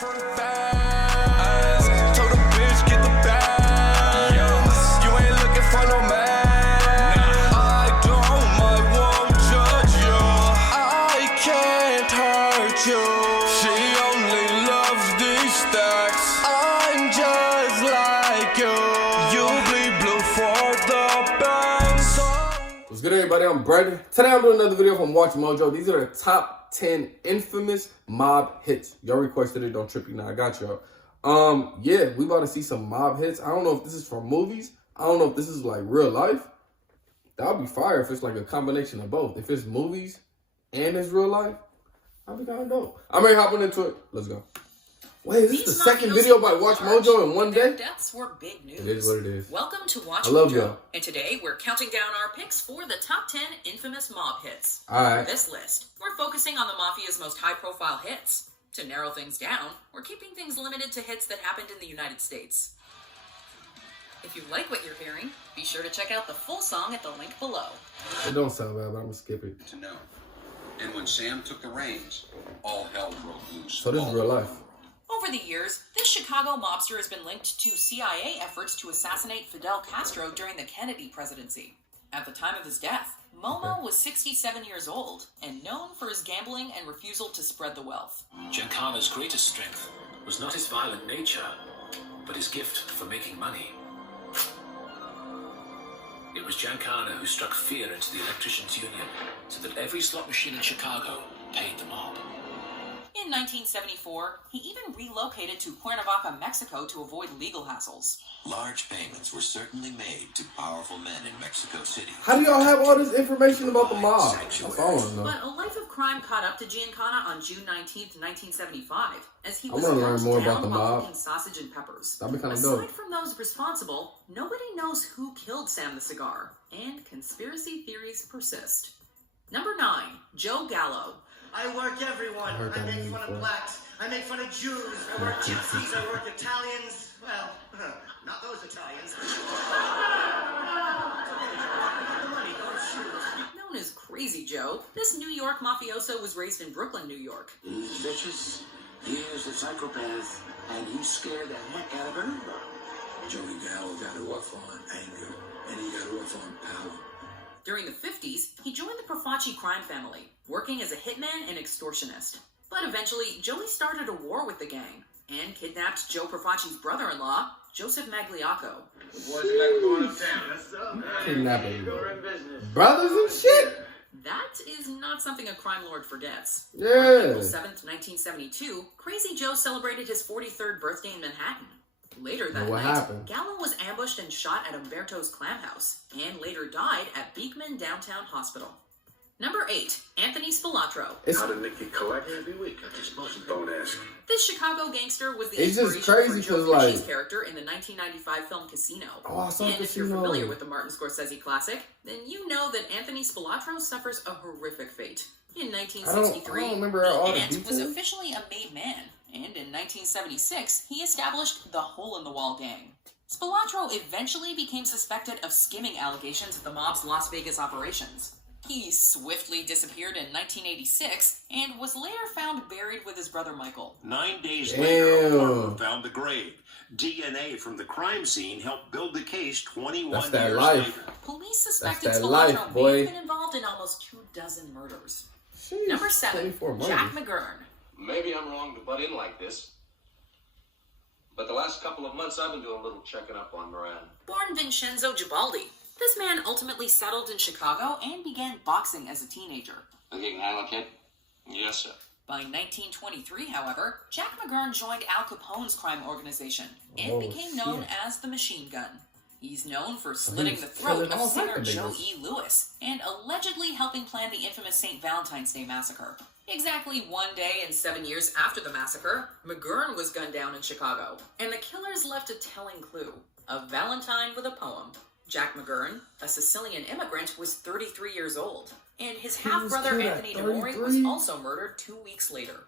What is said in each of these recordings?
Told a bitch, get the bag. You ain't looking for no man. I won't judge you. I can't hurt you. She only loves these stacks. I'm just like you. You bleed blue for the bank. What's good, everybody? I'm Brandon. Today I'm doing another video from Watch Mojo. These are the top 10 infamous mob hits. Y'all requested it. Don't trip you now. I got y'all. Yeah, we about to see some mob hits. I don't know if this is from movies. I don't know if this is like real life. That'll be fire if it's like a combination of both. If it's movies and it's real life, that'll be kind of dope. I'm ready to hop into it. Let's go. Wait, is this the second video by Watch Mojo in one day? Deaths were big news. It is what it is. Welcome to Watch I love Mojo. y'all. And today we're counting down our picks for the top 10 infamous mob hits. All right. For this list, we're focusing on the Mafia's most high-profile hits. To narrow things down, we're keeping things limited to hits that happened in the United States. If you like what you're hearing, be sure to check out the full song at the link below. It don't sound bad, but I'm gonna skip it. To know. And when Sam took the reins, all hell broke loose. So this is real life. Over the years, this Chicago mobster has been linked to CIA efforts to assassinate Fidel Castro during the Kennedy presidency. At the time of his death, Momo was 67 years old and known for his gambling and refusal to spread the wealth. Giancana's greatest strength was not his violent nature, but his gift for making money. It was Giancana who struck fear into the electricians' union so that every slot machine in Chicago paid the mob. In 1974, he even relocated to Cuernavaca, Mexico to avoid legal hassles. Large payments were certainly made to powerful men in Mexico City. How do y'all have all this information about the mob? That's all I want to know. But a life of crime caught up to Giancana on June 19th, 1975, as he was I wanna learn more gunned about down the while mob. cooking sausage and peppers. That'd be kind of Aside dope. from those responsible, nobody knows who killed Sam the Cigar, and conspiracy theories persist. Number 9, Joe Gallo. I work everyone. I make fun of blacks. I make fun of Jews. I work gypsies. I work Italians. Well, not those Italians. Money, those shoes. Known as Crazy Joe, this New York mafioso was raised in Brooklyn, New York. He's vicious, he is a psychopath, and he scared the heck out of everybody. Joey Gallo got it off on anger, and he got it off on power. During the 50s, he joined the Profaci crime family, working as a hitman and extortionist. But eventually, Joey started a war with the gang and kidnapped Joe Profaci's brother-in-law, Joseph Magliacco. The boys are like going uptown. That's up. Kidnapping business. brothers and shit. That is not something a crime lord forgets. Yeah. On April 7th, 1972, Crazy Joe celebrated his 43rd birthday in Manhattan. Later that What night, happened? Gallo was ambushed and shot at Umberto's Clam House, and later died at Beekman Downtown Hospital. Number 8, Anthony Spilotro. How did Nicky collect every week? I just don't ask. This Chicago gangster was the It's just inspiration crazy for Joe 'cause, like- Pesci's character in the 1995 film Casino. Oh, I saw And if you're Casino. familiar with the Martin Scorsese classic, then you know that Anthony Spilotro suffers a horrific fate. In 1963, I don't remember all the Ant was details. officially a made man, and in 1976, he established the Hole in the Wall gang. Spilotro eventually became suspected of skimming allegations of the mob's Las Vegas operations. He swiftly disappeared in 1986 and was later found buried with his brother Michael. 9 days Damn. later, APORRO found the grave. DNA from the crime scene helped build the case 21 That's that years life. later. Police suspected that Spilotro life, boy. may have been involved in almost 24 murders. Sheesh, Number 7, 24 months. Jack McGurn. Maybe I'm wrong to butt in like this, but the last couple of months I've been doing a little checking up on Moran. Born Vincenzo Gibaldi, this man ultimately settled in Chicago and began boxing as a teenager. Think you can handle a kid? Yes, sir. By 1923, however, Jack McGurn joined Al Capone's crime organization and Oh, became known shit. as the Machine Gun. He's known for slitting he's the throat killing all of singer type of Joe niggas. E. Lewis and allegedly helping plan the infamous St. Valentine's Day Massacre. Exactly 1 day and 7 years after the massacre, McGurn was gunned down in Chicago, and the killers left a telling clue, a Valentine with a poem. Jack McGurn, a Sicilian immigrant, was 33 years old, and his half-brother killed at Anthony DeMori was 33? also murdered 2 weeks later.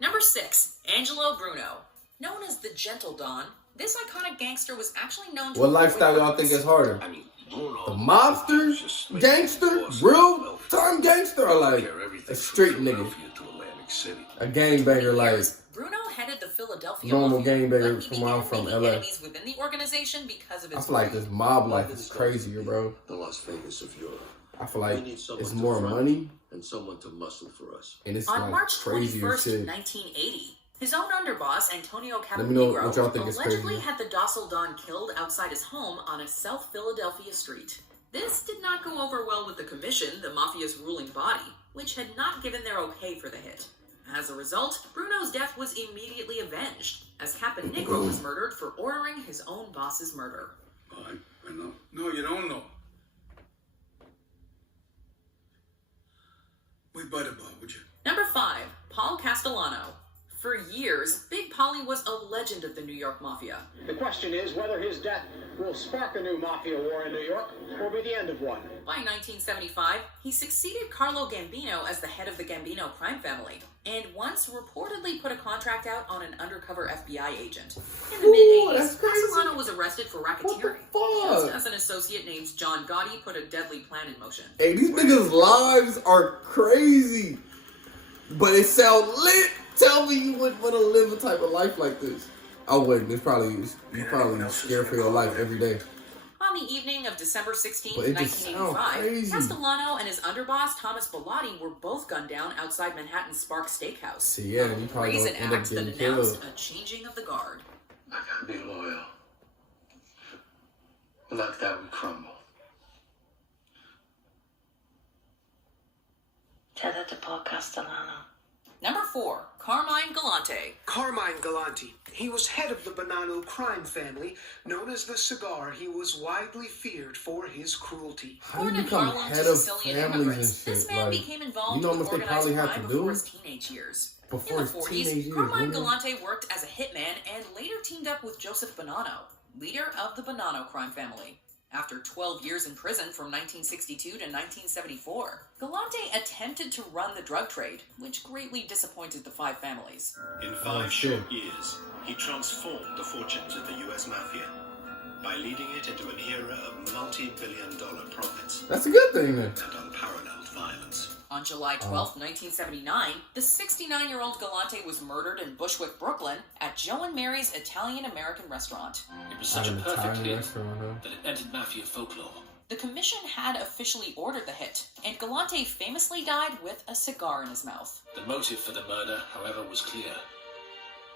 Number 6, Angelo Bruno. Known as the Gentle Don, this iconic gangster was actually known to What avoid lifestyle y'all violence. think is harder? I mean, Bruno, The mobster, gangster, real time gangster, or like a street nigga, a gangbanger like? Bruno headed the Philadelphia normal Mafia, gangbangers but he from out began from making LA. enemies within the organization because of I his feel like greed. this mob life is crazier, bro. The Las Vegas of Europe. I feel like We need someone it's to more front money and someone to muscle for us. and it's On like March crazier 21st, shit. 1980, his own underboss, Antonio Let me know Capogro, what y'all think is allegedly crazier. had the docile Don killed outside his home on a South Philadelphia street. This did not go over well with the commission, the mafia's ruling body, which had not given their okay for the hit. As a result, Bruno's death was immediately avenged, as Caponegro was murdered for ordering his own boss's murder. Oh, I know. No, you don't know. We butter Bob, would you? Number 5, Paul Castellano. For years, Big Polly was a legend of the New York Mafia. The question is whether his death will spark a new mafia war in New York or be the end of one. By 1975, he succeeded Carlo Gambino as the head of the Gambino crime family, and once reportedly put a contract out on an undercover FBI agent. In the mid-80s, Castellano was arrested for racketeering, just as an associate named John Gotti put a deadly plan in motion. Hey, these niggas' lives are crazy, but it sound lit. Tell me you wouldn't want to live a type of life like this. I wouldn't. It's probably you probably scared for your life every day. On the evening of December 16, But it just sounds 1985, crazy. Castellano and his underboss, Thomas Bellotti, were both gunned down outside Manhattan's Spark Steakhouse. See, yeah, you probably Brazen gonna end up act that getting announced killed. a changing of the guard. I gotta be loyal. Without that, we crumble. Tell that to Paul Castellano. Number 4, Carmine Galante. Carmine Galante. He was head of the Bonanno crime family. Known as the Cigar, he was widely feared for his cruelty. How do you Born in become Harlem head to of Sicilian families and immigrants, shit? this man Like, became involved you know with what they probably organized had crime to do before his teenage years. before In the his 40s, teenage years. Carmine man. Galante worked as a hitman and later teamed up with Joseph Bonanno, leader of the Bonanno crime family. After 12 years in prison from 1962 to 1974, Galante attempted to run the drug trade, which greatly disappointed the 5 families. In 5 short years, he transformed the fortunes of the U.S. Mafia by leading it into an era of multi-billion-dollar profits That's a good thing then. and unparalleled violence. On July 12, 1979, the 69-year-old Galante was murdered in Bushwick, Brooklyn, at Joe and Mary's Italian-American restaurant. It was such a perfect hit that it entered mafia folklore. The commission had officially ordered the hit, and Galante famously died with a cigar in his mouth. The motive for the murder, however, was clear.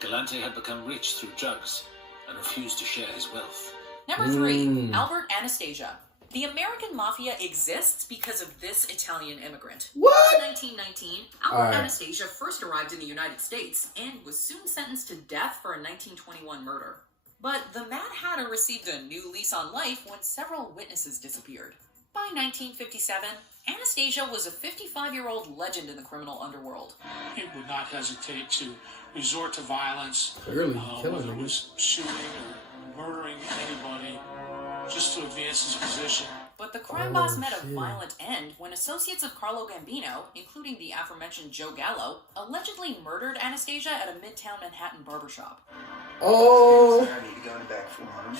Galante had become rich through drugs and refused to share his wealth. Number 3, Albert Anastasia. The American Mafia exists because of this Italian immigrant. What? In 1919, Albert Alright. Anastasia first arrived in the United States and was soon sentenced to death for a 1921 murder. But the Mad Hatter received a new lease on life when several witnesses disappeared. By 1957, Anastasia was a 55-year-old legend in the criminal underworld. He would not hesitate to resort to violence, Clearly, killing whether it niggas. was shooting or murdering anybody, just to advance his position. But the crime boss met a violent end when associates of Carlo Gambino, including the aforementioned Joe Gallo, allegedly murdered Anastasia at a Midtown Manhattan barbershop. Oh, I need to go in the back for him.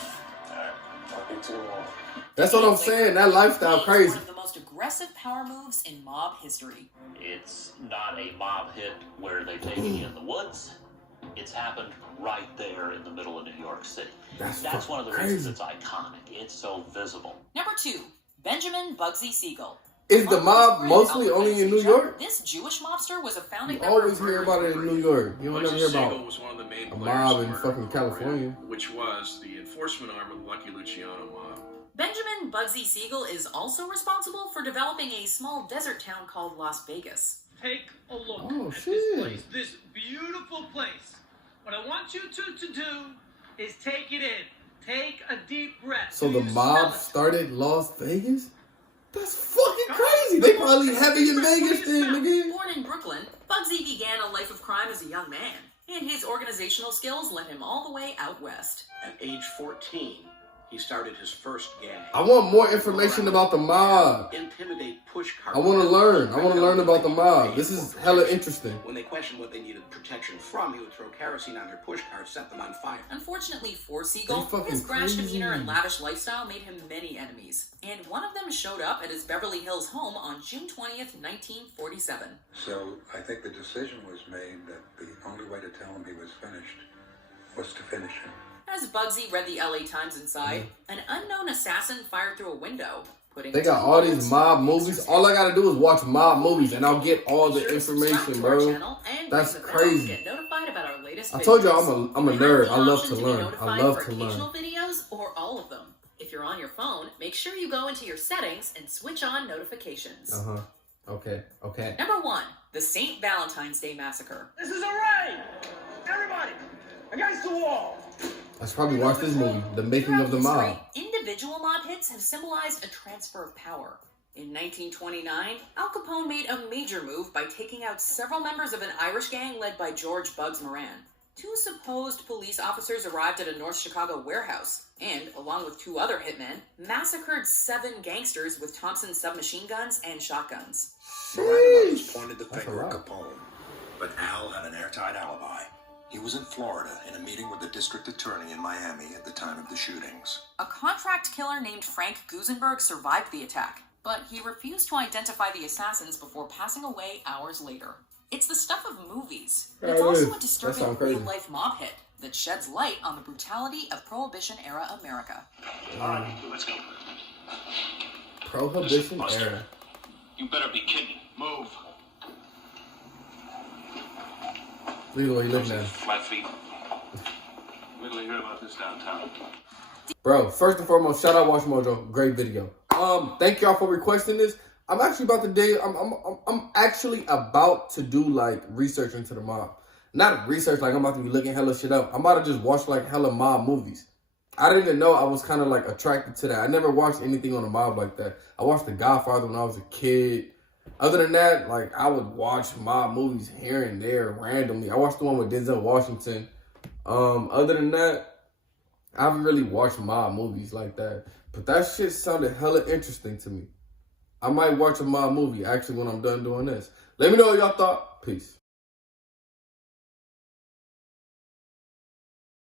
Talking too long. that's what I'm saying. That lifestyle It's crazy. one of the most aggressive power moves in mob history. It's not a mob hit where they take you in the woods. It's happened right there in the middle of New York City. That's one of the reasons it's iconic. It's so visible. Number 2, Benjamin Bugsy Siegel. Is the mob mostly only in New York? This Jewish mobster was a founding You member always of hear about it in New York. You don't Bugsy ever hear Siegel about was one of the main a players mob of in our fucking program, California. which was the enforcement arm of the Lucky Luciano mob. Benjamin Bugsy Siegel is also responsible for developing a small desert town called Las Vegas. Take a look Oh, at shit. this place, this beautiful place. What I want you to do is take it in. Take a deep breath. So Do the you mob smell it? started Las Vegas? That's fucking crazy. They probably heavy in Vegas then, nigga. Born in Brooklyn, Bugsy began a life of crime as a young man, and his organizational skills led him all the way out west. At age 14, he started his first gang. I want more information about the mob. Intimidate push cart. I want to learn. I want to learn about the mob. This is hella interesting. When they questioned what they needed protection from, he would throw kerosene on their push carts, set them on fire. Unfortunately for Siegel, They fucking his brash crazy. demeanor and lavish lifestyle made him many enemies, and one of them showed up at his Beverly Hills home on June 20th, 1947. So I think the decision was made that the only way to tell him he was finished What's to finish him? As Bugsy read the LA Times inside, an unknown assassin fired through a window. They got all these mob movies. All I gotta do is watch mob movies and I'll get all the information, bro. That's crazy. I told you I'm a nerd. I love to learn. I love to learn. Videos or all of them. If you're on your phone, make sure you go into your settings and switch on notifications. Okay. Number 1, the St. Valentine's Day Massacre. This is a raid! Everybody, against the wall! I should probably watch this movie, The Making of the Mob. Individual mob hits have symbolized a transfer of power. In 1929, Al Capone made a major move by taking out several members of an Irish gang led by George Bugs Moran. 2 supposed police officers arrived at a North Chicago warehouse and, along with 2 other hitmen, massacred 7 gangsters with Thompson submachine guns and shotguns. Moran pointed the finger at Capone, but Al had an airtight alibi. He was in Florida in a meeting with the district attorney in Miami at the time of the shootings. A contract killer named Frank Gusenberg survived the attack, but he refused to identify the assassins before passing away hours later. It's the stuff of movies. It's also a disturbing real-life mob hit that sheds light on the brutality of Prohibition-era America. All right, let's go. Prohibition era. You better be kidding. Move. Look at where he lives now. Flat feet. Wait till you hear about this downtown. Bro, first and foremost, shout out Watch Mojo. Great video. Thank y'all for requesting this. I'm actually about to dig. I'm actually about to do like research into the mob. Not research like I'm about to be looking hella shit up. I'm about to just watch like hella mob movies. I didn't even know I was kind of like attracted to that. I never watched anything on the mob like that. I watched The Godfather when I was a kid. Other than that, like I would watch mob movies here and there randomly. I watched the one with Denzel Washington. Other than that, I haven't really watched mob movies like that. But that shit sounded hella interesting to me. I might watch a mob movie actually when I'm done doing this. Let me know what y'all thought. Peace.